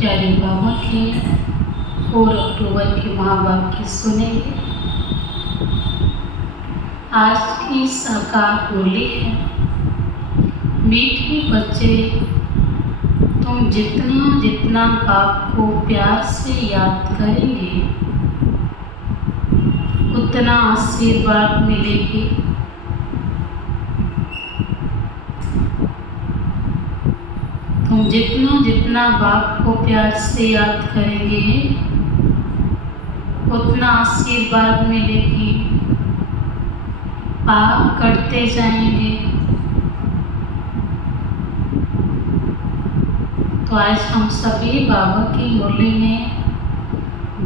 प्यारे बाबा के 4 अक्टूबर के महावाक्य सुनेंगे। आज की साकार बोली है, मीठे बच्चे, तुम जितना जितना बाप को प्यार से याद करेंगे उतना आशीर्वाद मिलेगी। तुम जितना जितना बाप को प्यार से याद करेंगे उतना आशीर्वाद मिलेगी। पाप करते जाएंगे। तो आज हम सभी बाबा की मुरली में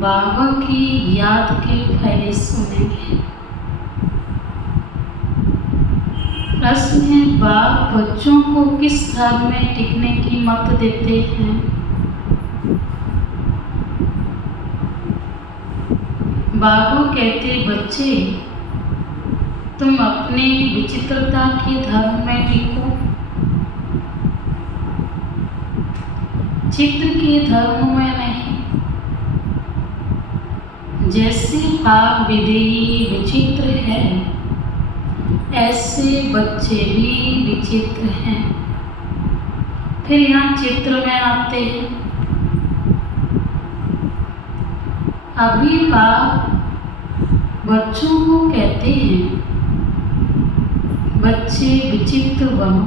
बाबा की याद के फैले सुनेंगे। प्रश्न है, बाप बच्चों को किस धर्म में टिकने की मत देते हैं? बाबा कहते, बच्चे तुम अपने विचित्रता के धर्म में टिको, चित्र के धर्म में नहीं। जैसे आप विदेही विचित्र है, ऐसे बच्चे भी विचित्र हैं। फिर यहाँ चित्र में आते हैं। अभी बाप बच्चों को कहते हैं, बच्चे विचित्र बनो।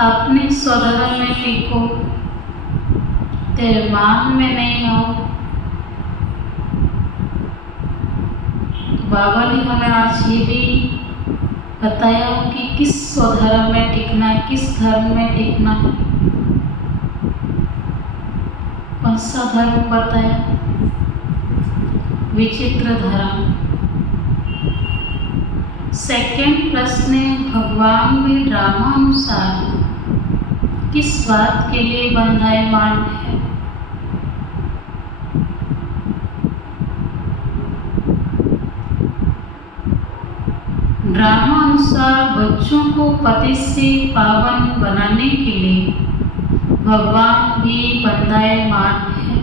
अपने स्वधर्म में टिको, तेमान में नहीं आओ। बाबा ने हमें आज ये भी बताया कि किस स्वधर्म में टिकना है, किस धर्म में टिकना है। कौन सा धर्म बताया? विचित्र धर्म। सेकंड प्रश्न है, भगवान भी ड्रामानुसार किस बात के लिए बंधायमान है? ड्रामा अनुसार बच्चों को पति से पावन बनाने के लिए भगवान भी बंधायमान है।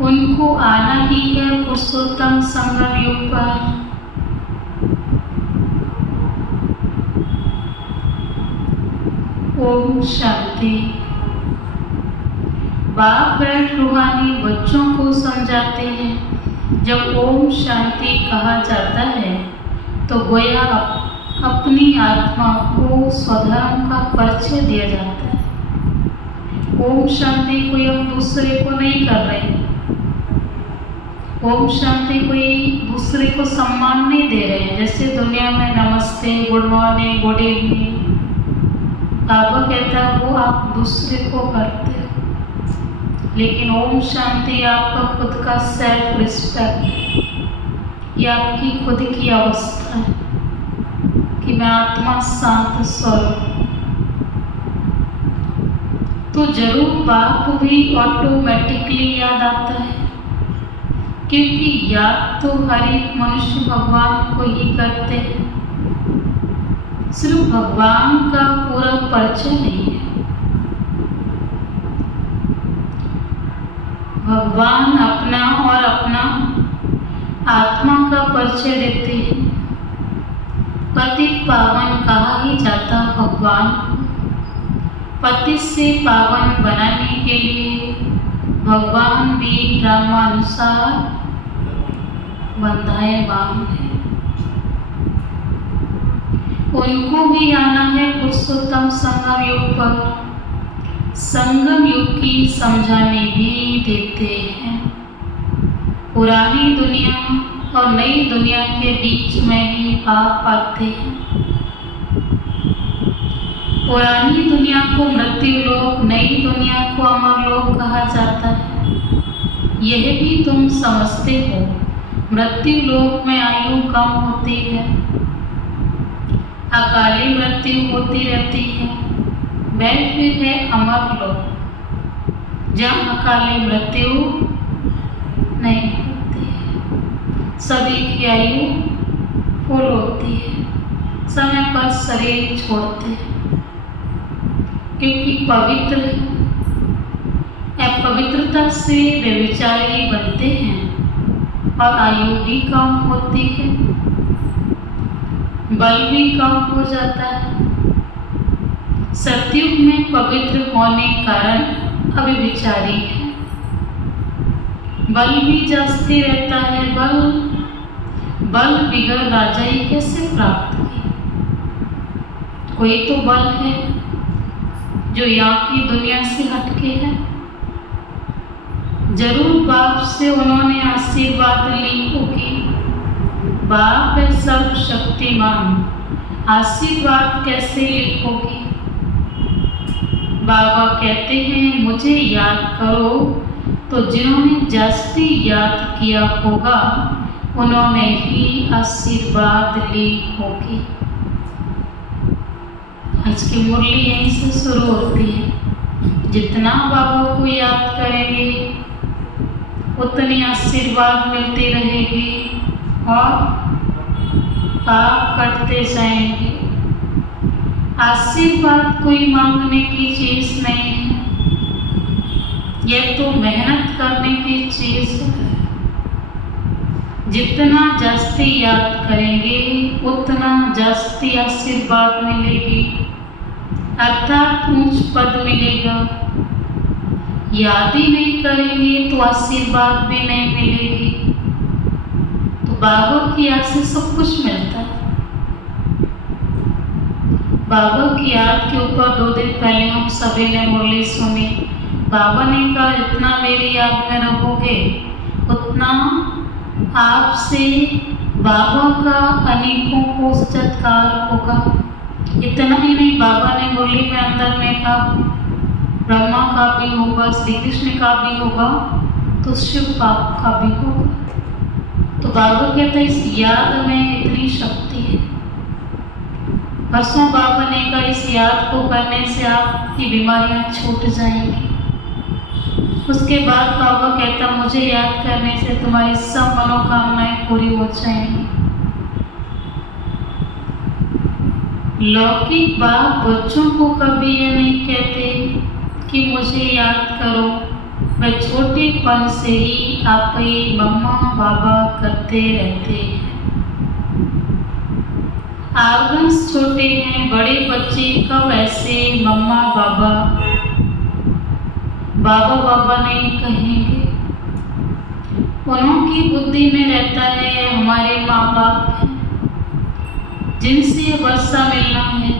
उनको आना ही है पुरुषोत्तम संगम युग पर। ओम शांति। बाप बैठ रूहानी बच्चों को समझाते हैं, जब ओम शांति कहा जाता है तो गोया अपनी आत्मा को स्वधर्म का परिचय दिया जाता है। ओम शांति कोई हम दूसरे को नहीं कर रहे हैं। ओम शांति कोई दूसरे को सम्मान नहीं दे रहे हैं। जैसे दुनिया में नमस्ते, गुड मॉर्निंग, गुड इवनिंग, बाबा कहता है वो आप दूसरे को करते हो। लेकिन ओम शांति आपका खुद का सेल्फ रिस्पेक्ट है। ये आपकी खुद की अवस्था है कि मैं आत्मा शांत स्वरूप। तो जरूर बाप भी ऑटोमेटिकली याद आता है, क्योंकि याद तो हर एक मनुष्य भगवान को ही करते हैं। सिर्फ भगवान का पूरा परिचय नहीं है। भगवान अपना और अपना आत्मा का परिचय देते हैं। पतित पावन कहा ही जाता भगवान को। पति से पावन बनाने के लिए भगवान भी ड्रामानुसार बंधायमान है। उनको भी आना है पुरुषोत्तम संगम युग पर। संगम युग की समझाने भी देते हैं। पुरानी दुनिया और नई दुनिया के बीच में ही आप आते हैं। पुरानी दुनिया को मृत्यु लोक, नई दुनिया को अमर लोक कहा जाता है। यह भी तुम समझते हो, मृत्यु लोक में आयु कम होती है, अकाली मृत्यु होती रहती है। वह फिर है अमर लोक, जहाँ अकाली मृत्यु नहीं होती है। सभी की आयु फुल होती है, समय पर शरीर छोड़ते हैं, क्योंकि पवित्र है। अपवित्रता से व्यभिचारी बनते हैं और आयु भी कम होती है, बल भी कम हो जाता है। सतयुग में पवित्र होने कारण अव्यभिचारी है, बल भी जास्ती रहता है। बल बिगड़ राजाई कैसे प्राप्त की? कोई तो बल है जो यहाँ की दुनिया से हटके है। जरूर बाप से उन्होंने आशीर्वाद ली होगी। बाप है सर्वशक्तिमान, आशीर्वाद कैसे ली होगी? बाबा कहते हैं मुझे याद करो, तो जिन्होंने जास्ती याद किया होगा उन्होंने ही आशीर्वाद ली होगी। आज की मुरली यहीं से शुरू होती है। जितना बाबा को याद करेंगे उतनी आशीर्वाद मिलती रहेगी और पाप कटते जाएंगे। आशीर्वाद कोई मांगने की चीज नहीं है, यह तो मेहनत करने की चीज है। जितना जास्ती याद करेंगे उतना जास्ती आशीर्वाद मिलेगी, अर्थात ऊंच पद मिलेगा। याद ही नहीं करेंगे तो आशीर्वाद भी नहीं मिलेगी। तो बाबा की याद से सब कुछ मिलता है। बाबा की याद के ऊपर 2 दिन पहले हम सभी ने मुरली सुनी। बाबा ने कहा जितना मेरी याद में रहोगे उतना आपसे बाबा का अनेकों को सत्कार होगा। इतना ही नहीं, बाबा ने मुरली में अंदर में कहा ब्रह्मा का भी होगा, श्री कृष्ण का भी होगा, तो शिव बाबा का भी होगा। तो बाबा कहते हैं इस याद में इतनी शक्ति है। परसों बाबा ने कहा इस याद को करने से आपकी बीमारियां छूट जाएंगी। उसके बाद बाबा कहता मुझे याद करने से तुम्हारी सब मनोकामनाएं पूरी हो जाएंगी। लौकिक बाप बच्चों को कभी ये नहीं कहते कि मुझे याद करो। वह छोटेपन से ही आप ही मम्मा बाबा करते रहते हैं। आर्गन्स छोटे हैं, बड़े बच्चे कब ऐसे मम्मा बाबा बाबा बाबा नहीं कहेंगे। उनकी बुद्धि में रहता है हमारे माँ बाप हैं जिनसे वर्षा मिलना है,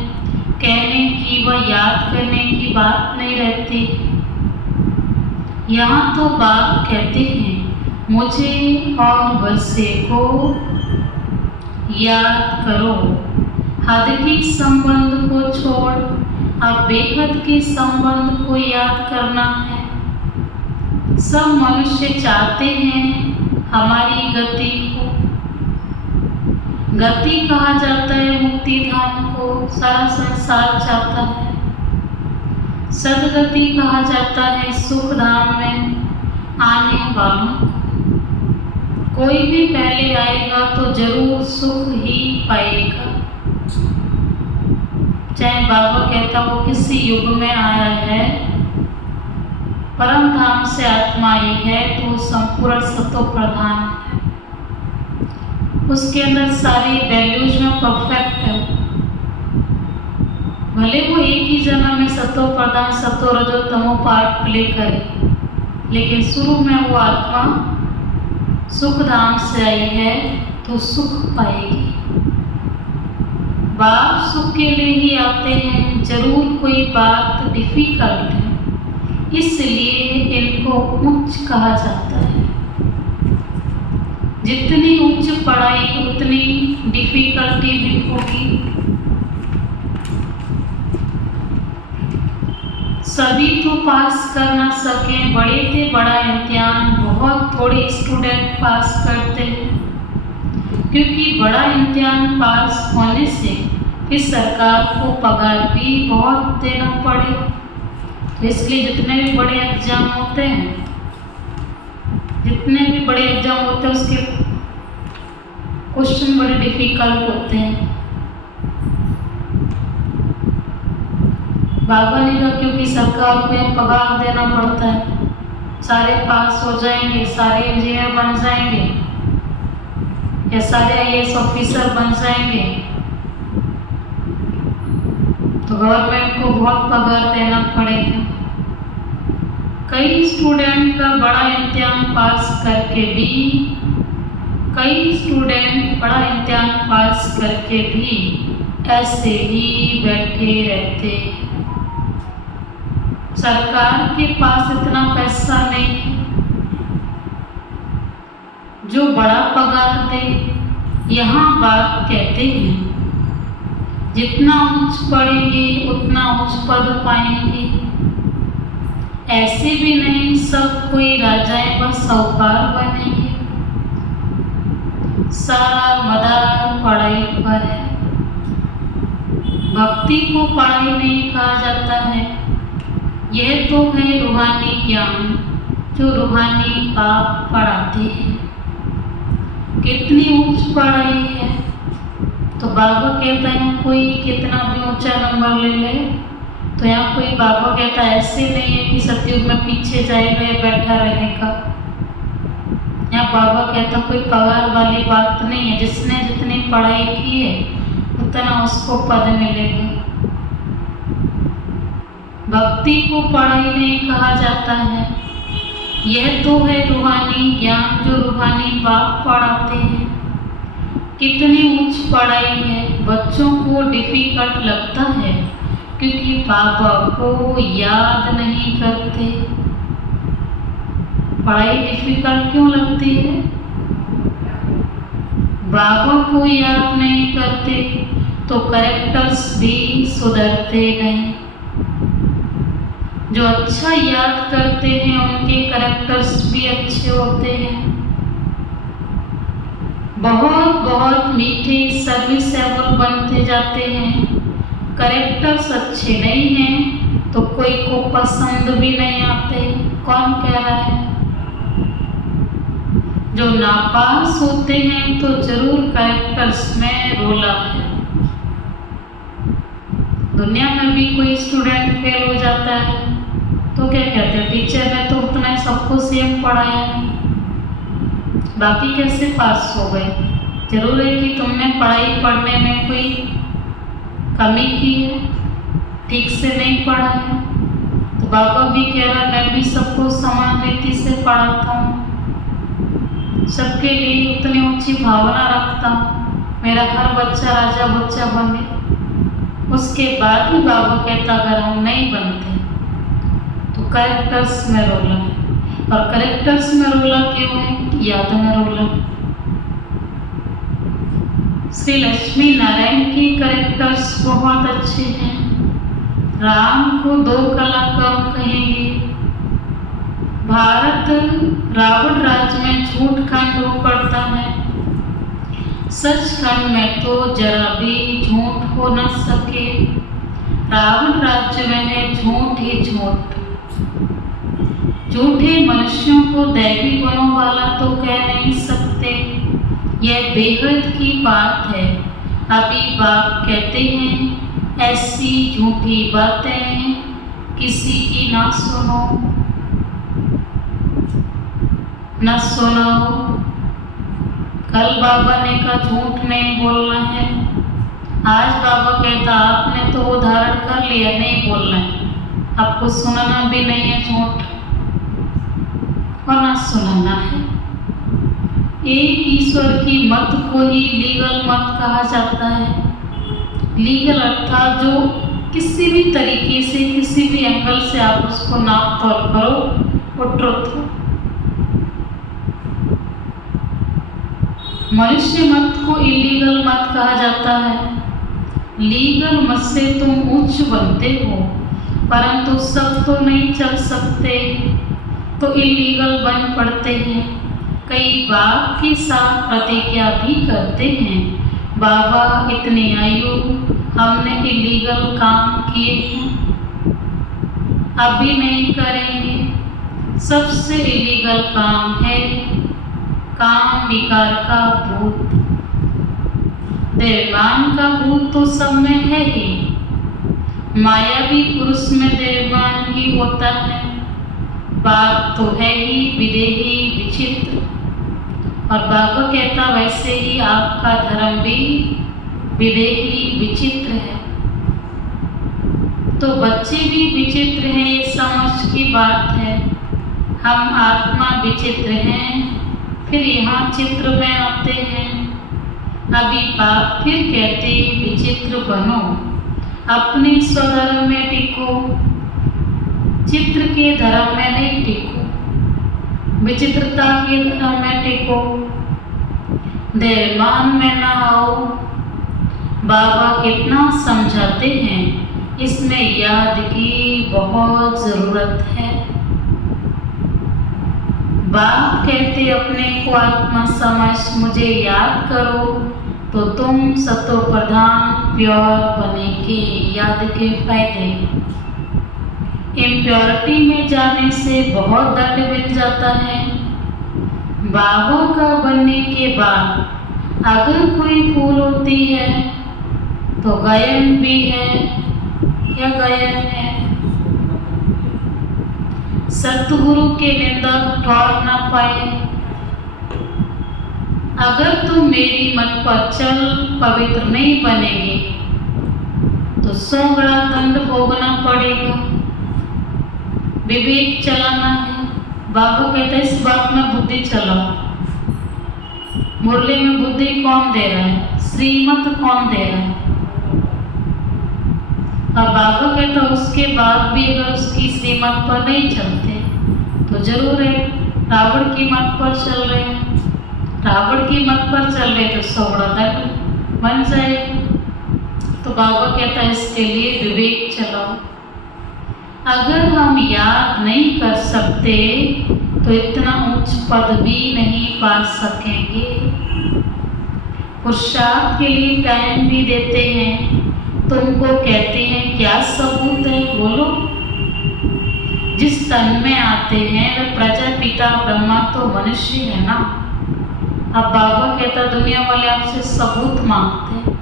कहने की व याद करने की बात नहीं रहती। यहाँ तो बाप कहते हैं मुझे और वर्षे को याद करो। हद के संबंध को छोड़ अब बेहद के संबंध को याद करना है। सब मनुष्य चाहते हैं हमारी गति को। गति कहा जाता है मुक्ति धाम को, सारा संसार चाहता है। सदगति कहा जाता है सुख धाम में आने वालों को। कोई भी पहले आएगा तो जरूर सुख ही पाएगा। चाहे बाबा कहता वो किसी युग में आया है, परम धाम से आत्मा आई है तो संपूर्ण सत्व प्रधान है। उसके अंदर सारी वैल्यूज में परफेक्ट है। भले वो एक ही जन्म में सत्व प्रधान सत्व रजो तमो पार्ट प्ले करे, लेकिन शुरू में वो आत्मा सुख धाम से आई है तो सुख पाएगी। बाप सुख के लिए ही आते हैं, जरूर कोई बात डिफिकल्ट है, इसलिए इनको उच्च कहा जाता है। जितनी उच्च पढ़ाई उतनी डिफिकल्टी भी होगी। सभी तो पास कर ना सके, बड़े थे बड़ा इम्तिहान, बहुत थोड़े स्टूडेंट पास करते हैं, क्योंकि बड़ा इम्तिहान पास होने से फिर सरकार को पगार भी बहुत देना पड़े। इसलिए जितने भी बड़े एग्जाम होते हैं, उसके क्वेश्चन बड़े डिफिकल्ट होते हैं। बाबा ने कहा क्योंकि सरकार को पगार देना पड़ता है, सारे पास हो जाएंगे, सारे इंजीनियर बन जाएंगे या सारे IAS ऑफिसर बन जाएंगे तो गवर्नमेंट को बहुत पगार देना पड़ेगा। कई स्टूडेंट का बड़ा इम्तिहान पास करके भी ऐसे ही बैठे रहते हैं। सरकार के पास इतना पैसा नहीं है जो बड़ा पगार दे। यहाँ बात कहते हैं जितना उच्च पढ़ेंगे उतना उच्च पद पाएंगे। ऐसे भी नहीं सब कोई राजाएं व साहूकार बनेंगे। सारा मदार पढ़ाई पर है। भक्ति को पढ़ाई नहीं कहा जाता है। यह तो है रूहानी ज्ञान जो रूहानी बाप पढ़ाते हैं। कितनी उच्च पढ़ाई है तो बाबा कहता है कोई कितना भी ऊंचा नंबर ले ले तो यहाँ कोई बाबा कहता ऐसे नहीं है कि सतयुग में पीछे जाएगा या बैठा रहेगा। यहाँ बाबा कहता कोई पगार वाली बात नहीं है। जिसने जितनी पढ़ाई की है उतना उसको पद मिलेगा। भक्ति को पढ़ाई नहीं कहा जाता है। यह तो है रूहानी ज्ञान जो रूहानी बाप पढ़ाते हैं। कितनी उच्च पढ़ाई है। बच्चों को डिफिकल्ट लगता है क्योंकि बाबा को याद नहीं करते। पढ़ाई डिफिकल्ट क्यों लगती है? बाबा को याद नहीं करते तो कैरेक्टर्स भी सुधरते नहीं। जो अच्छा याद करते हैं उनके कैरेक्टर्स भी अच्छे होते हैं। बहुत बहुत मीठे सर्विसेबल बनते जाते हैं। कैरेक्टर्स अच्छे नहीं हैं तो कोई को पसंद भी नहीं आते। कौन कह रहा है? जो नापास होते हैं तो जरूर कैरेक्टर्स में रोला है। दुनिया में भी कोई स्टूडेंट फेल हो जाता है तो क्या कहते हैं टीचर ने तो उतना सबको सेम पढ़ाया नहीं, बाकी कैसे पास हो गए? जरूर है कि तुमने पढ़ाई पढ़ने में कोई कमी की है, ठीक से नहीं पढ़ा है। तो बाबा भी कह रहा मैं भी सबको समान रीति से पढ़ाता हूँ, सबके लिए उतनी ऊंची भावना रखता हूँ, मेरा हर बच्चा राजा बच्चा बने। उसके बाद भी बाबा कहता अगर हम नहीं बनते तो कैरेक्टर्स में रोला है। और कैरेक्टर्स में रोला क्यों है? याद में रोला। श्री लक्ष्मी नारायण के कैरेक्टर्स बहुत अच्छे हैं। राम को 2 कला कम कहेंगे। भारत रावण राज्य में झूठ खंड हो पड़ता है, सच खंड में तो जरा भी झूठ हो न सके। रावण राज्य में है झूठ ही झूठ। झूठे मनुष्यों को दैवी गुणों वाला तो कह नहीं सकते। यह बेहद की बात है। अभी बाप कहते हैं ऐसी झूठी बातें किसी की ना सुनो न सुनाओ। कल बाबा ने कहा झूठ नहीं बोलना है। आज बाबा कहता आपने तो वो धारण कर लिया, नहीं बोलना है, आपको सुनाना भी नहीं है झूठ और ना सुनाना है। एक ईश्वर की मत को ही लीगल मत कहा जाता है। लीगल अर्थात जो किसी भी तरीके से किसी भी एंगल से आप उसको नाप तोल करो वो ट्रुथ हो। मनुष्य मत को इलीगल मत कहा जाता है। लीगल मत से तुम उच्च बनते हो परंतु सब तो नहीं चल सकते तो इलीगल बन पड़ते हैं। कई बाप के साथ प्रतिज्ञा भी करते हैं बाबा इतनी आयु हमने इलीगल काम किए हैं, अभी नहीं करेंगे। सबसे इलीगल काम है काम विकार का भूत। देवान का भूत तो सब में है ही, मायावी पुरुष में देवान ही होता है। बात तो है ही विदेही विचित्र। और बाबा कहता वैसे ही आपका धर्म भी विदेही विचित्र है। तो बच्चे भी विचित्र हैं, ये समझ की बात है। हम आत्मा विचित्र हैं, फिर यहाँ चित्र में आते हैं। अभी बाप फिर कहते विचित्र बनो, अपने स्वधर्म में टिको, चित्र के धर्म में नहीं टिको, विचित्रता के धर्म में टिको, देहमान में ना आओ। बाबा कितना समझाते हैं, इसमें याद की बहुत जरूरत है। बाप कहते अपने को आत्मा समझ मुझे याद करो तो तुम सतो प्रधान प्योर बनेंगे। याद के फायदे, इम्प्योरिटी में जाने से बहुत दंड मिल जाता है। बाबा का बनने के बाद अगर कोई भूल होती है तो गायन भी है या गायन है। सतगुरु के निंदा ठौर ना पाए। अगर तुम मेरी मत पर चल पवित्र नहीं बनेंगे तो 100 बड़ा दंड भोगना पड़ेगा। विवेक चलाना है। बाबा कहते हैं इस बात में बुद्धि चलाओ। मुरली में बुद्धि कौन दे रहा है? श्रीमत कौन दे रहा है? अब बाबा कहता उसके बाद भी अगर उसकी श्रीमत पर नहीं चलते तो जरूर है रावण की मत पर चल रहे हैं। रावण की मत पर चल रहे तो 100 बड़ा दंड बन जाए। तो बाबा कहता है इसके लिए विवेक चलाओ। अगर हम याद नहीं कर सकते तो इतना उच्च पद भी नहीं पा सकेंगे। पुरुषार्थ के लिए टाइम भी देते हैं, तुमको कहते हैं क्या सबूत है बोलो। जिस तन में आते हैं वह प्रजापिता ब्रह्मा तो मनुष्य है ना। अब बाबा कहता दुनिया वाले आपसे सबूत मांगते हैं।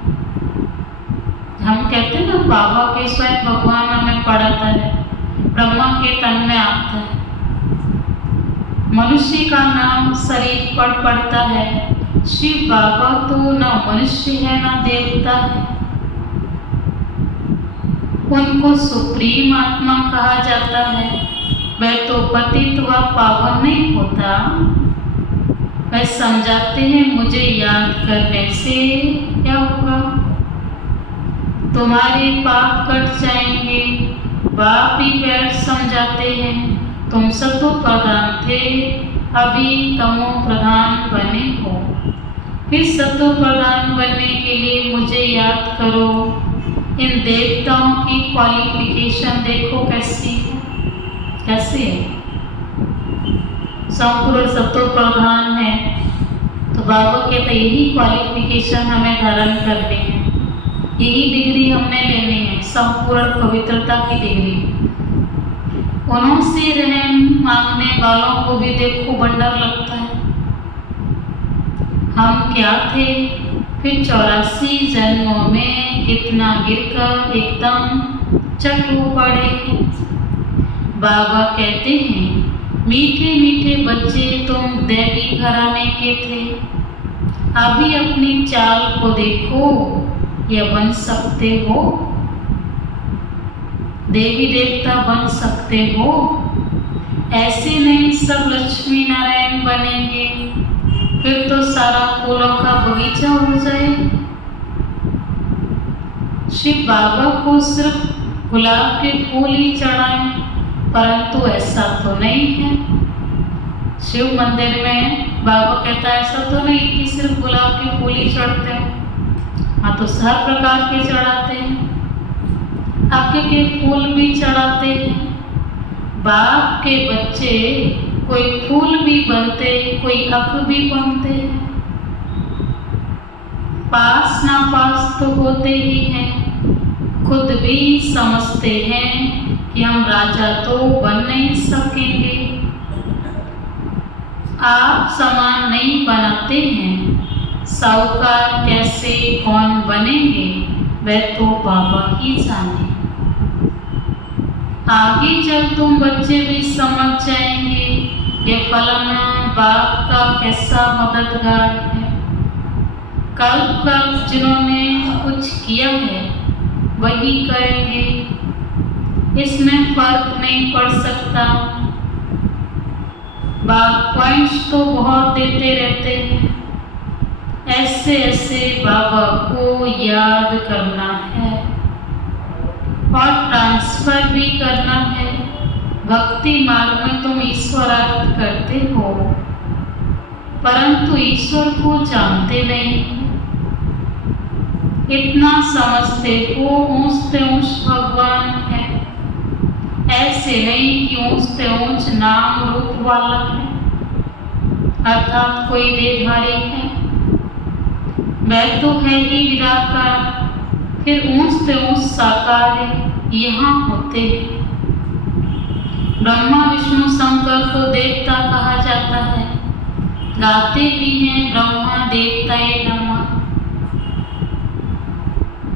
हम कहते हैं ना बाबा के स्वयं भगवान हमें पढ़ाता है, ब्रह्मा के तन में आता है। मनुष्य का नाम शरीर पर पड़ता है। शिव बाबा तो ना मनुष्य है ना देवता है। उनको सुप्रीम आत्मा कहा जाता है। वह तो पतित व पावन नहीं होता। वह समझाते हैं मुझे याद करने से क्या होगा, तुम्हारे पाप कट जाएंगे। बाप ही बैठ समझाते हैं तुम सतो प्रधान थे, अभी तमो प्रधान बने हो। फिर सतो प्रधान बनने के लिए मुझे याद करो। इन देवताओं की क्वालिफिकेशन देखो कैसी है, कैसे है। संपूर्ण सतो प्रधान है तो बाबा कहते यही क्वालिफिकेशन हमें धारण करनी है, यही डिग्री हमने लेनी है, संपूर्ण पवित्रता की डिग्री। उनसे रहम मांगने वालों को भी देखो बंडर लगता है। हम क्या थे, फिर 84 जन्मों में कितना गिरकर एकदम चट हो पड़े। बाबा कहते हैं मीठे मीठे बच्चे तुम देवी घराने के थे, अभी अपनी चाल को देखो, यह बन सकते हो, देवी देवता बन सकते हो। ऐसे नहीं सब लक्ष्मी नारायण बनेंगे, फिर तो सारा फूलों का बगीचा हो जाए। शिव बाबा को सिर्फ गुलाब के फूल ही चढ़ाएं, परंतु ऐसा तो नहीं है। शिव मंदिर में बाबा कहता है ऐसा तो नहीं कि सिर्फ गुलाब के फूल ही चढ़ते हैं। हाँ तो हर प्रकार के चढ़ाते हैं, अक्के के फूल भी चढ़ाते हैं। बाप के बच्चे कोई फूल भी बनते, कोई अक भी बनते हैं। पास ना पास तो होते ही हैं। खुद भी समझते हैं कि हम राजा तो बन नहीं सकेंगे। आप समान नहीं बनाते हैं, साहूकार कैसे कौन बनेंगे वह तो बाबा ही जाने। आगे चल तुम बच्चे भी समझ जाएंगे ये फलाना बाप का कैसा मददगार है। कल्प कल्प जिन्होंने कुछ किया है वही करेंगे, इसमें फर्क नहीं पड़ सकता। बाप पॉइंट्स तो बहुत देते रहते हैं, ऐसे ऐसे बाबा को याद करना है और ट्रांसफर भी करना है। भक्ति मार्ग में तुम ईश्वरार्थ करते हो परंतु ईश्वर को जानते नहीं, इतना समझते हो ऊंच से ऊंच भगवान है, ऐसे नहीं कि ऊंच से ऊंच नाम रूप वाला है अर्थात कोई देहधारी है। वह तो है ही निराकार, फिर ऊंच से ऊंच साकार यहाँ होते हैं। ब्रह्मा विष्णु शंकर को देवता कहा जाता है, गाते भी हैं ब्रह्मा देवताए नमः,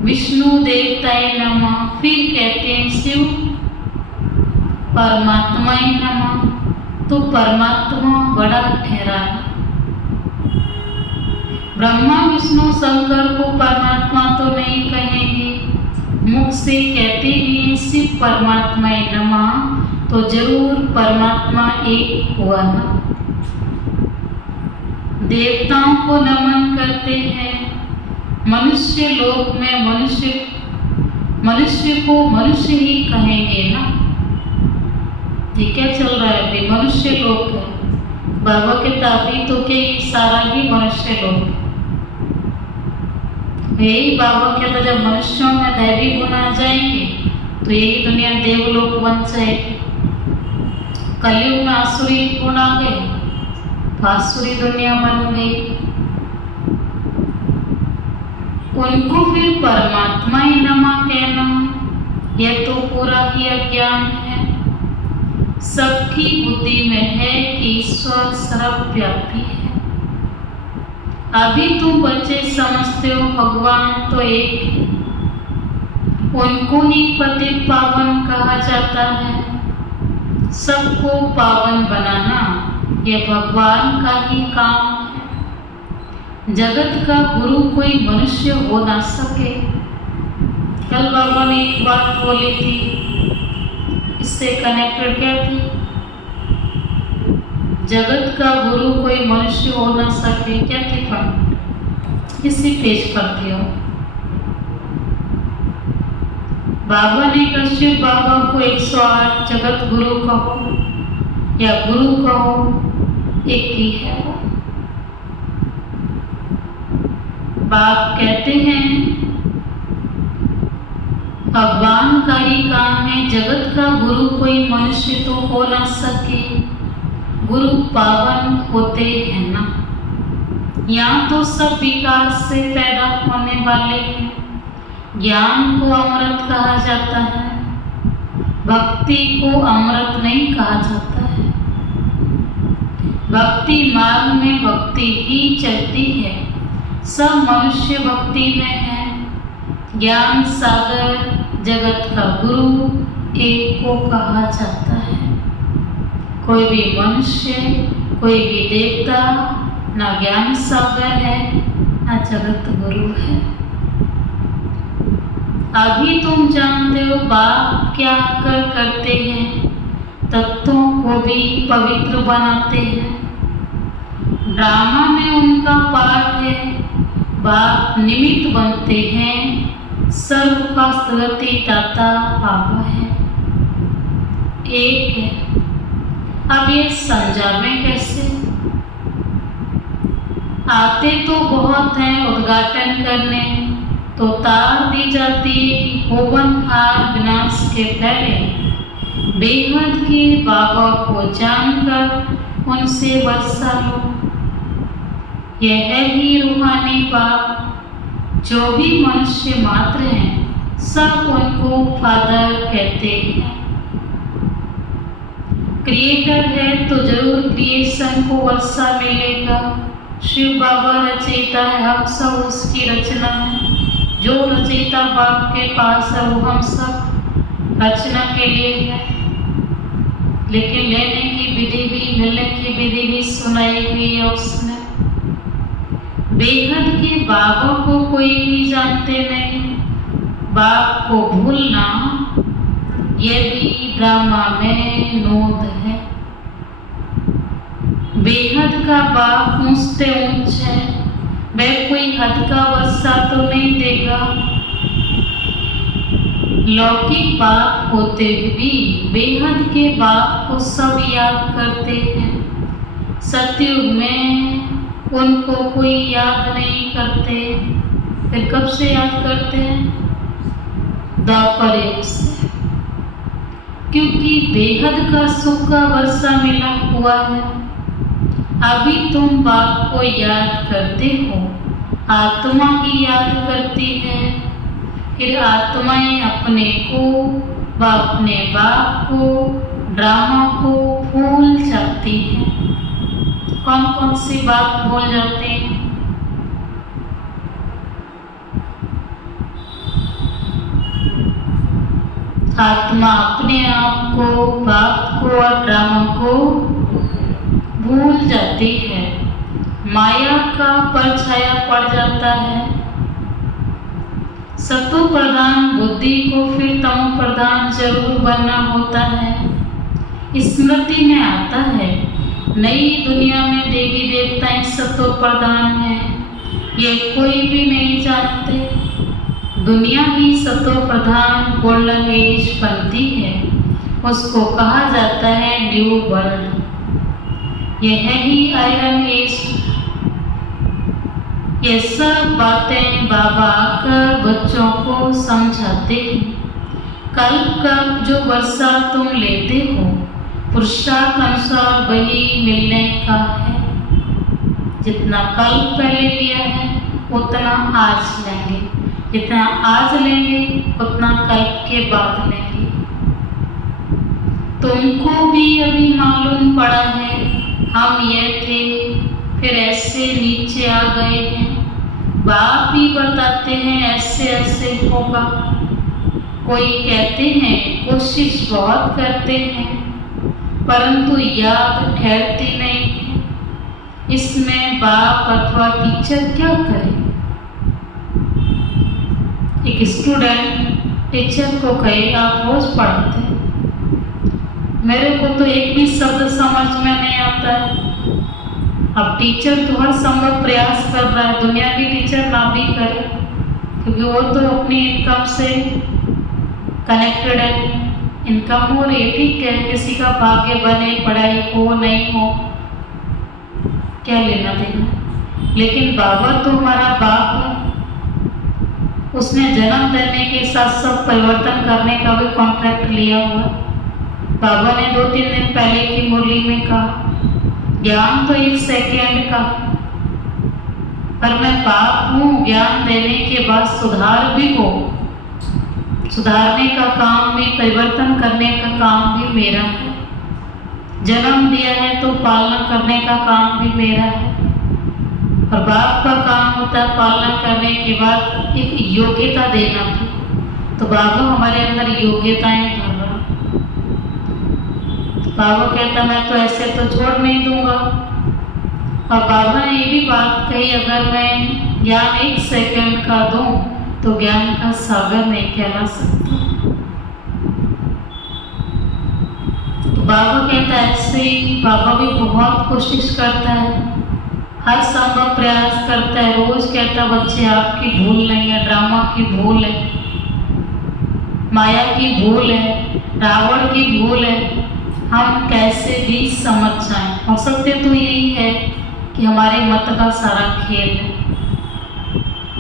विष्णु देवताए नमः, फिर कहते हैं शिव परमात्माए नमः। तो परमात्मा बड़ा ठहरा, ब्रह्मा विष्णु शंकर को परमात्मा तो नहीं कहेंगे, मुख से कहते भी शिव परमात्माए नमः, तो जरूर परमात्मा एक हुआ ना। देवताओं को नमन करते हैं, मनुष्य लोक में मनुष्य को मनुष्य ही कहेंगे ना। ये क्या चल रहा है अभी, मनुष्य लोक है, बाबा के ताबी तो के सारा ही मनुष्य लोक है। यही बाबा कहता जब मनुष्यों में दैवी गुण आ जाएंगे तो यही दुनिया देवलोक बन जाएगी। कलयुग में आसुरी गुण आ गए तो आसुरी दुनिया बन गई। उनको फिर परमात्मा ही नमः कहना, यह तो पूरा ही अज्ञान है। सबकी बुद्धि में है कि ईश्वर सर्वव्यापी है। अभी तुम बच्चे समझते हो भगवान तो एक है, उनको ही पतित पावन कहा जाता है। सबको पावन बनाना यह भगवान का ही काम है। जगत का गुरु कोई मनुष्य हो ना सके। कल बाबा ने एक बात बोली थी, इससे कनेक्टेड क्या थी, जगत का गुरु कोई मनुष्य हो ना सके, क्या थी पॉइंट, इसी पेज पर थी। बाबा ने कश्यप बाबा को 108 जगत गुरु कहो या गुरु कहो, एक ही है वो। बाप कहते हैं भगवान का ही काम है, जगत का गुरु कोई मनुष्य तो हो ना सके। गुरु पावन होते हैं ना, यहाँ तो सब विकास से पैदा होने वाले हैं। ज्ञान को अमृत कहा जाता है, भक्ति को अमृत नहीं कहा जाता है। भक्ति मार्ग में भक्ति ही चलती है, सब मनुष्य भक्ति में है। ज्ञान सागर जगत का गुरु एक को कहा जाता है। कोई भी मनुष्य, कोई भी देवता ना ज्ञान सागर है ना जगत गुरु है। अभी तुम जानते हो बाप क्या करते हैं, तत्वों को भी पवित्र बनाते हैं। ड्रामा में उनका पाठ है, बाप निमित्त बनते हैं, सर्व का स्तुति दाता बाबा है, एक है। अब ये समझावे कैसे, आते तो बहुत हैं उद्घाटन करने, तो तार दी जाती है कि होवनहार विनाश के पहले बेहद के बाबा को जानकर उनसे वर्षा लो। यह है ही रूहानी बाप। जो भी मनुष्य मात्र हैं सब उनको फादर कहते हैं। क्रिएटर है तो जरूर क्रिएशन को वर्षा मिलेगा। शिव बाबा रचयिता है, हम सब उसकी रचना है। जो रचयिता बाप के पास है वो हम सब रचना के लिए है, लेकिन लेने की विधि भी, मिलने की विधि भी सुनाई हुई है उसने। बेहद के बाबा को कोई भी जानते नहीं। बाप को भूलना ये भी ड्रामा में नोद है। बेहद का बाप मुझसे ऊंच है, वह कोई हद का वर्षा तो नहीं देगा। लौकिक बाप होते भी बेहद के बाप को सब याद करते हैं। सतयुग में उनको कोई याद नहीं करते, फिर कब से याद करते हैं? द्वापर युग से, क्योंकि बेहद का सुख का वर्षा मिला हुआ है। अभी तुम बाप को याद करते हो, आत्मा ही याद करती है। फिर आत्माएं अपने को व अपने बाप को, ड्रामा को भूल जाती हैं। कौन कौन सी बात भूल जाते हैं? आत्मा अपने आप को, बाप को और ड्रामा को भूल जाती है। माया का परछाया पड़ जाता है। सतो प्रधान बुद्धि को फिर तमो प्रधान जरूर बनना होता है। स्मृति में आता है नई दुनिया में देवी देवताएं सतो प्रधान हैं, ये कोई भी नहीं जानते। दुनिया ही सतो प्रधान गोल्डन एज बनती है, उसको कहा जाता है न्यू वर्ल्ड। यह ही आयरन एज। ये सब बातें बाबा आकर बच्चों को समझाते हैं। कल्प का जो वर्षा तुम लेते हो, पुरुषार्थ अनुसार वही मिलने का है। जितना कल्प पहले लिया है उतना आज लेंगे, जितना आज लेंगे उतना कल्प के बाद लेंगे। तुमको भी अभी मालूम पड़ा है हम ये थे, फिर ऐसे नीचे आ गए हैं। बाप ही बताते हैं ऐसे ऐसे होगा। कोई कहते हैं कोशिश बहुत करते हैं, परंतु याद ठहरती नहीं है। इसमें बाप अथवा टीचर क्या करे? एक स्टूडेंट टीचर को कहे आप रोज पढ़ते, मेरे को तो एक भी शब्द समझ में नहीं आता है। अब टीचर तो हर संभव प्रयास कर रहा है, दुनिया की टीचर ना भी करे, क्योंकि वो तो अपनी इनकम से कनेक्टेड है। इनकम हो रही ठीक है, किसी का भाग्य बने, पढ़ाई हो नहीं हो, क्या लेना देना। लेकिन बाबा तो हमारा बाप है, उसने जन्म देने के साथ साथ परिवर्तन करने का भी कॉन्ट्रैक्ट लिया हुआ। बाबा ने 2-3 दिन पहले की मुरली में कहा ज्ञान तो 1 सेकेंड का, पर मैं बाप हूँ। ज्ञान देने के बाद सुधार भी हो, सुधारने का काम भी, परिवर्तन करने का काम भी मेरा है। जन्म दिया है तो पालना करने का काम भी मेरा है, और बाप का काम होता है पालना करने के बाद एक योग्यता देना भी। तो बाबा हमारे अंदर योग्यताएं भर रहा। बाबा कहता मैं तो ऐसे तो छोड़ नहीं दूंगा। और बाबा ने ये भी बात कही अगर मैं ज्ञान 1 सेकेंड का दूं तो ज्ञान का सागर नहीं कहला सकता। तो बाबा कहता है ऐसे ही बाबा भी बहुत कोशिश करता है, हर संभव प्रयास करता है। रोज कहता बच्चे आपकी भूल नहीं है, ड्रामा की भूल है, माया की भूल है, रावण की भूल है। हम कैसे भी समझ जाएं। हो सकते तो यही है कि हमारे मत का सारा खेल है।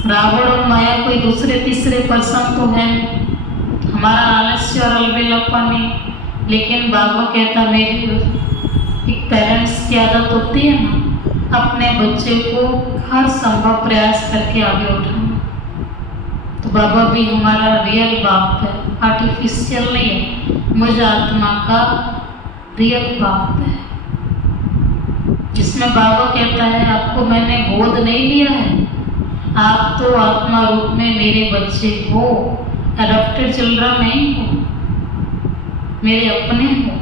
रावण और माया कोई दूसरे तीसरे पर्सन तो है, हमारा आलस्य और अलबेलापन नहीं। लेकिन बाबा कहता मेरी एक पेरेंट्स की आदत होती है ना, अपने बच्चे को हर संभव प्रयास करके आगे उठाना। तो बाबा भी हमारा रियल बाप है, आर्टिफिशियल नहीं है। मुझ आत्मा का रियल बाप है, जिसमें बाबा कहता है आपको मैंने गोद नहीं लिया है, आप तो आत्मा रूप में मेरे बच्चे हो, एडॉप्टेड चिल्ड्रन नहीं हो। मेरे अपने हो।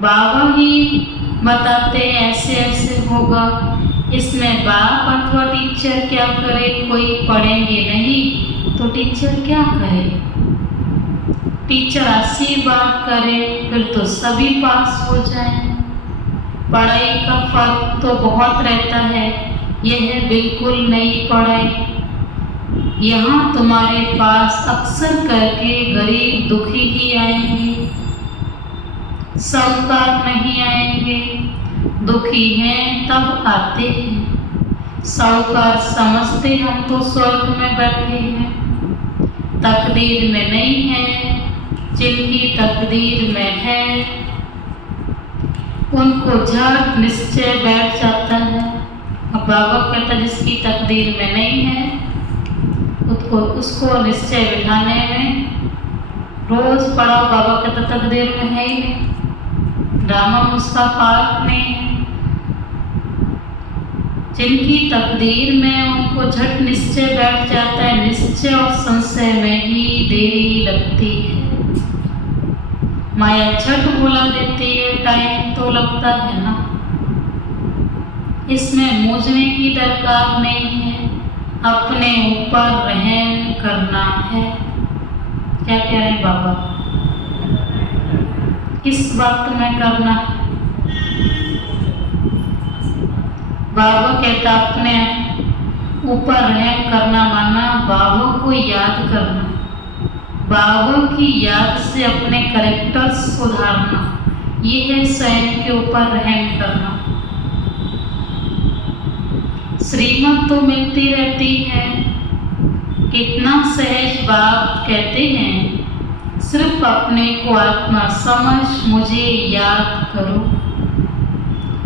बाबा ही बताते ऐसे ऐसे होगा। इसमें बाप अथवा टीचर क्या करे, कोई पढ़ेंगे नहीं तो टीचर क्या करे। टीचर आशीर्वाद करे फिर तो सभी पास हो जाएं। पढ़ाई का फर्क तो बहुत रहता है, यह बिल्कुल नई पढ़ाई। यहाँ तुम्हारे पास अक्सर करके गरीब दुखी ही आएंगे, साहूकार नहीं आएंगे। दुखी हैं तब आते हैं, साहूकार समझते हम तो स्वर्ग में बैठे हैं। तकदीर में नहीं है, जिनकी तकदीर में है उनको झट निश्चय बैठ जाता है। अब बाबा कहता जिसकी तकदीर में नहीं है उसको निश्चय बिठाने में रोज पढ़ाओ। बाबा कहता तकदीर में है ही नहीं, ड्रामा में उसका पार्ट नहीं है। जिनकी तकदीर में उनको झट निश्चय बैठ जाता है। निश्चय और संशय में ही देरी लगती है। माया झट बुला देती है, टाइम तो लगता है ना। इसमें मूझने की दरकार नहीं है, अपने ऊपर रहम करना है। क्या कह रहे हैं बाबा? किस वक्त में करना है? बाबा कहता अपने ऊपर रहम करना माना बाबा को याद करना, बाबा की याद से अपने कैरेक्टर सुधारना, ये है स्वयं के ऊपर रहम करना। श्रीमत तो मिलती रहती है, कितना सहज बाप कहते हैं सिर्फ अपने को आत्मा समझ मुझे याद करो।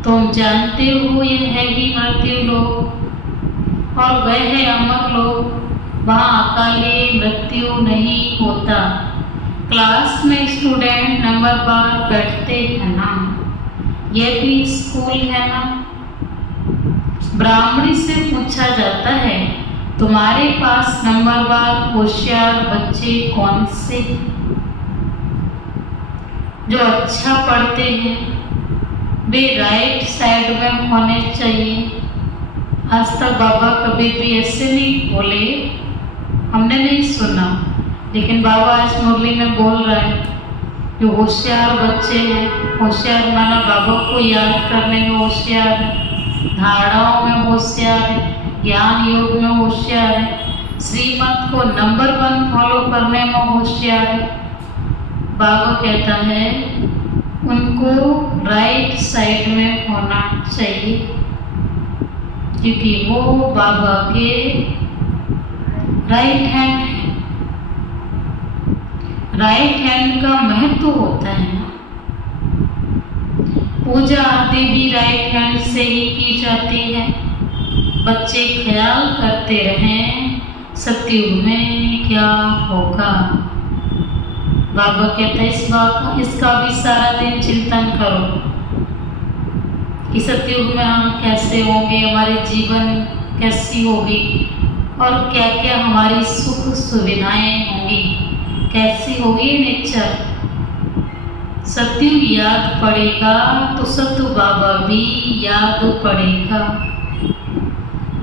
तुम जानते हो यह है ही मृत्यु लोक और वह है अमर लोक, वहाँ अकाले मृत्यु नहीं होता। क्लास में स्टूडेंट नंबर बार बैठते हैं ना, यह भी स्कूल है ना। ब्राह्मणी से पूछा जाता है तुम्हारे पास नंबरवार होशियार बच्चे कौन से जो अच्छा पढ़ते हैं, वे राइट साइड में होने चाहिए। आज तक बाबा कभी भी ऐसे नहीं बोले, हमने नहीं सुना, लेकिन बाबा आज मुरली में बोल रहा है जो होशियार बच्चे हैं। होशियार माना बाबा को याद करने में होशियार है, धारणाओं में होशियार है, ज्ञान योग में होशियार है, श्रीमत को नंबर 1 फॉलो करने में होशियार है। बाबा कहता है उनको राइट साइड में होना चाहिए, क्योंकि वो बाबा के राइट हैंड है। राइट हैंड का महत्व होता है ना। पूजा आदि भी राइट हैंड से ही की जाती है। बच्चे ख्याल करते रहें सत्युग में क्या होगा। बाबा कहते हैं इसका भी सारा दिन चिंतन करो कि सत्युग में हम कैसे होंगे, हमारे जीवन कैसी होगी और क्या क्या हमारी सुख सुविधाएं होंगी, कैसी होगी नेचर। सत्युग याद पड़ेगा तो सत्य बाबा भी याद पड़ेगा।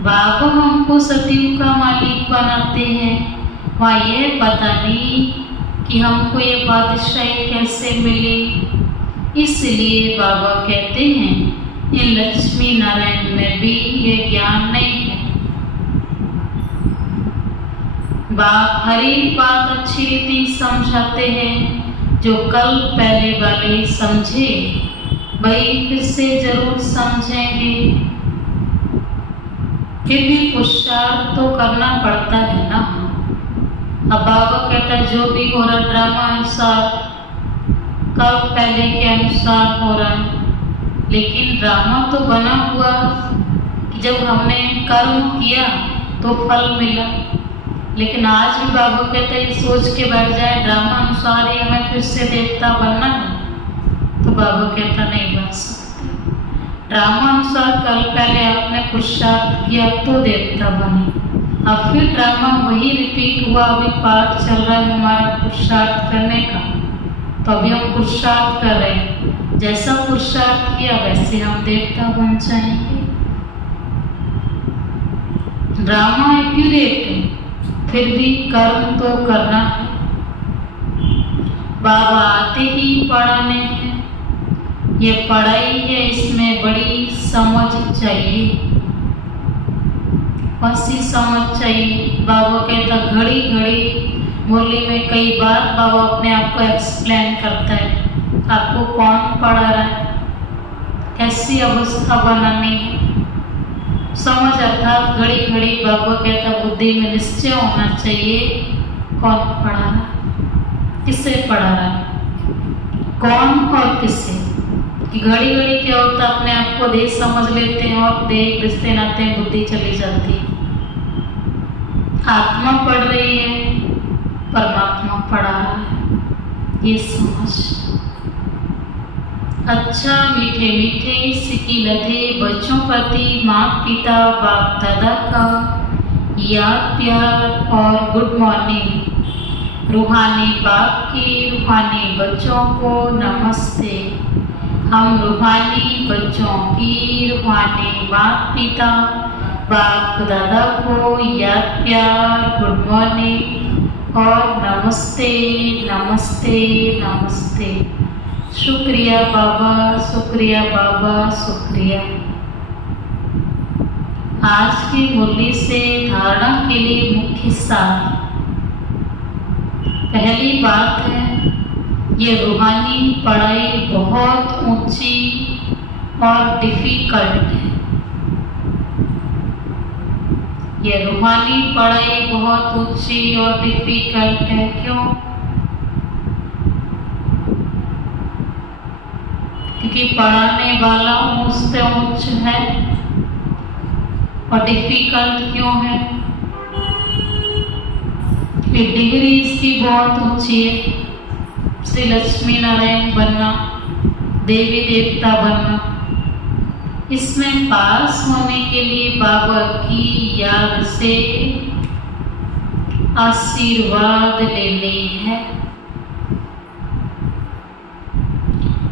बाबा हमको सत्युग का मालिक बनाते हैं, वहाँ यह पता नहीं कि हमको ये बादशाही कैसे मिली। इसलिए बाबा कहते हैं इन लक्ष्मी नारायण में भी ये ज्ञान नहीं है। बाप हर एक बात अच्छी रीति समझाते हैं, जो कल पहले वाले समझे वही फिर से जरूर समझेंगे। फिर भी पुरुषार्थ तो करना पड़ता है ना। अब बाबा कहता है जो भी हो रहा ड्रामा अनुसार, कल पहले के अनुसार हो रहा है, लेकिन ड्रामा तो बना हुआ कि जब हमने कर्म किया तो फल मिला। लेकिन आज भी बाबा कहते हैं सोच के बैठ जाए ड्रामा अनुसार ही हमें फिर से देवता बनना है, तो बाबा कहता नहीं बन सकते। ड्रामा अनुसार कल पहले आपने पुरुषार्थ किया तो देवता बने, अब फिर ड्रामा वही रिपीट हुआ। अभी पाठ चल रहा है हमारा पुरुषार्थ करने का, तो अभी हम पुरुषार्थ कर रहे हैं, जैसा पुरुषार्थ किया वैसे हम देवता बन जाएंगे। ड्रामा एक्यूरेट है, फिर भी कर्म तो करना है। बाबा आते ही पढ़ाने हैं, ये पढ़ाई है, इसमें बड़ी समझ चाहिए। ऐसी समझ चाहिए। बाबा कहता घड़ी घड़ी मुरली में कई बार बाबा अपने आप को एक्सप्लेन करता है, आपको कौन पढ़ा रहा है, कैसी अवस्था बनानी है। समझ अर्थात घड़ी घड़ी बाबा कहता बुद्धि में निश्चय होना चाहिए कौन पढ़ा रहा है, किसे पढ़ा रहा है, कौन और किसे। कि घड़ी घड़ी क्या होता, अपने आप को देह समझ लेते हैं और देह रिश्ते नाते बुद्धि चली जाती है। आत्मा पढ़ रही है, परमात्मा पढ़ा रहा है, ये समझ। अच्छा मीठे मीठे सिकी लधे बच्चों प्रति माता पिता बाप दादा का याद प्यार और गुड मॉर्निंग। रूहानी बाप की रूहानी बच्चों को नमस्ते। हम रूहानी बच्चों की रूहानी माता पिता बाप दादा को याद प्यार गुड मॉर्निंग और नमस्ते नमस्ते नमस्ते। शुक्रिया बाबा, शुक्रिया बाबा, शुक्रिया। आज की मुरली से धारणा के लिए मुख्य सार। पहली बात है, ये रूहानी पढ़ाई बहुत ऊंची और डिफिकल्ट है। ये रूहानी पढ़ाई बहुत ऊंची और डिफिकल्ट है। क्यों? क्योंकि पढ़ाने वाला ऊंच ऊंच है। और डिफिकल्ट क्यों है? कि डिग्री इसकी बहुत ऊंची है। श्री लक्ष्मी नारायण बनना, देवी देवता बनना, इसमें पास होने के लिए बाबा की याद से आशीर्वाद लेने है।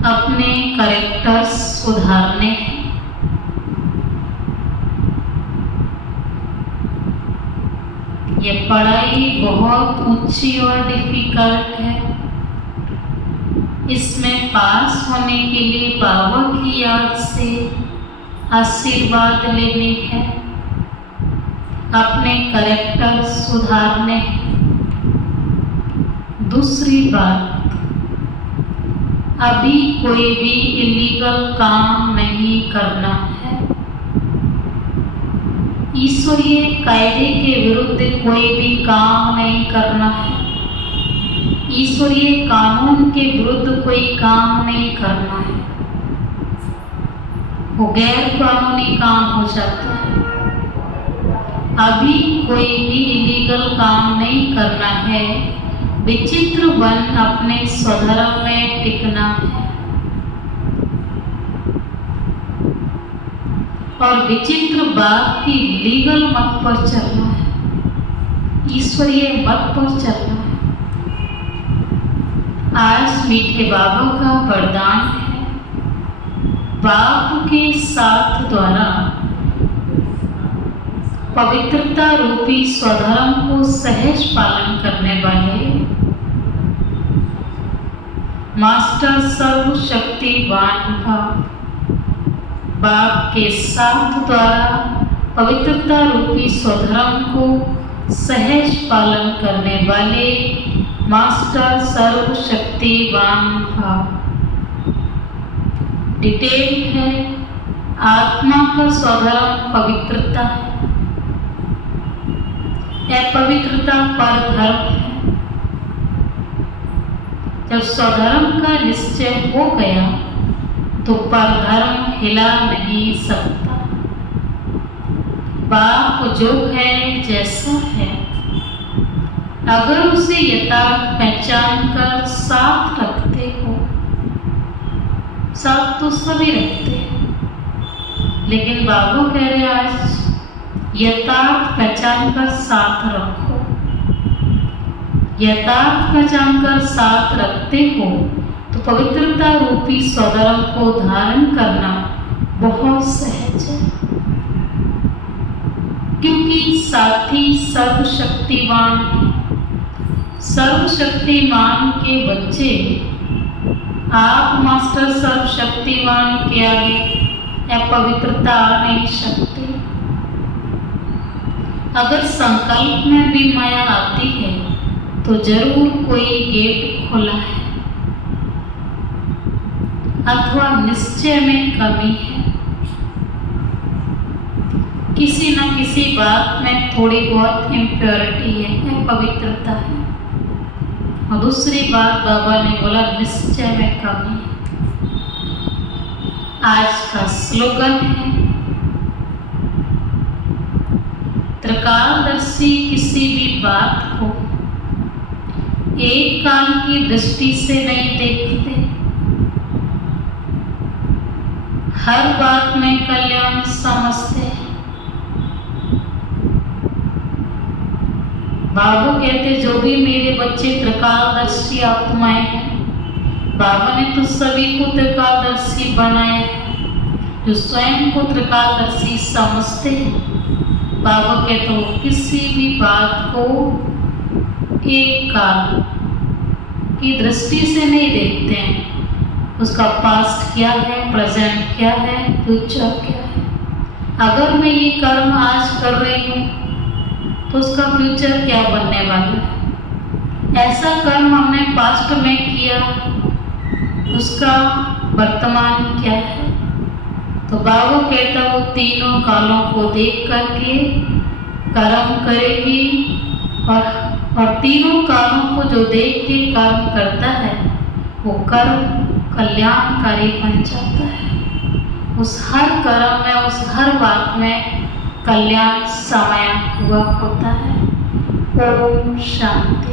अपने कैरेक्टर्स सुधारने हैं। ये पढ़ाई बहुत ऊंची और डिफिकल्ट है। इसमें पास होने के लिए बाबा की याद से आशीर्वाद लेने हैं। अपने कैरेक्टर सुधारने हैं। दूसरी बात, अभी कोई भी इलीगल काम नहीं करना है। ईश्वरीय कायदे के विरुद्ध कोई भी काम नहीं करना है। ईश्वरीय कानून के विरुद्ध कोई काम नहीं करना है। वो गैर कानूनी काम हो जाता है। अभी कोई भी इलीगल काम नहीं करना है। विचित्र बन अपने स्वधर्म में टिकना है और विचित्र बात की लीगल मत पर चलना है, ईश्वरीय मत पर चलना है। आज मीठे बाबा का वरदान है, बाप के साथ द्वारा पवित्रता रूपी स्वधर्म को सहज पालन करने वाले मास्टर सर्वशक्तिवान बाप के साथ द्वारा पवित्रता रूपी स्वधर्म को सहज पालन करने वाले मास्टर सर्वशक्तिवान डिटेल है। आत्मा का स्वधर्म पवित्रता है। अपवित्रता परधर्म है। जब स्वधर्म का निश्चय हो गया तो परधर्म हिला नहीं सकता। बाप जो है जैसा है, अगर उसे यथार्थ पहचान कर साथ रखते हो, साथ तो सभी रखते हैं, लेकिन बाबू कह रहे आज यथार्थ पहचान कर साथ रखो। यथार्थ पहचान कर साथ रखते हो पवित्रता रूपी स्वधर्म को धारण करना बहुत सहज है, क्योंकि साथी सर्वशक्तिमान है। सर्वशक्तिमान के बच्चे आप मास्टर सर्वशक्तिमान के आगे अपवित्रता आ नहीं सकते। अगर संकल्प में भी माया आती है तो जरूर कोई गेट खुला है अथवा निश्चय में कमी है। किसी न किसी बात में थोड़ी बहुत इम्प्योरिटी है, पवित्रता है। और दूसरी बात बाबा ने बोला निश्चय में कमी है। आज का स्लोगन है त्रिकालदर्शी किसी भी बात को एक काल की दृष्टि से नहीं देखते, हर बात में कल्याण समझते हैं। बाबा कहते जो भी मेरे बच्चे त्रिकालदर्शी आत्माएं हैं, बाबा ने तो सभी को त्रिकालदर्शी बनाया है। जो स्वयं को त्रिकालदर्शी समझते हैं, बाबा कहते हो किसी भी बात को एक काल की दृष्टि से नहीं देखते हैं। उसका पास्ट क्या है, प्रेजेंट क्या है, फ्यूचर क्या है। अगर मैं ये कर्म आज कर रही हूँ तो उसका फ्यूचर क्या बनने वाला है। ऐसा कर्म हमने पास्ट में किया, उसका वर्तमान क्या है। तो बाबा कहता वो तीनों कालों को देख करके कर्म करेगी और तीनों कालों को जो देख के कर्म करता है वो कर्म कल्याणकारी बन जाता है। उस हर कर्म में, उस हर बात में कल्याण समाया हुआ होता है। ओम शांति।